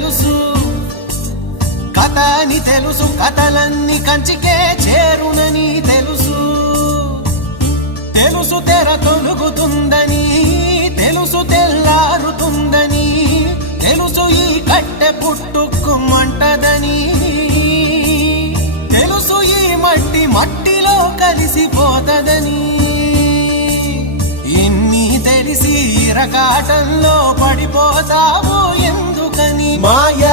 తెలుసు, కథ అని తెలుసు, కథలన్నీ కంచికే చేరునని తెలుసు. తెలుసు తెర తొలుగుతుందని, తెలుసు తెల్లారుతుందని, తెలుసు ఈ కట్టె పుట్టుకుమంటదని, తెలుసు ఈ మట్టి మట్టిలో కలిసిపోతదని. ఇన్ని తెలిసి ఇరకాటంలో పడిపోతావు ఎందుకని? మాయ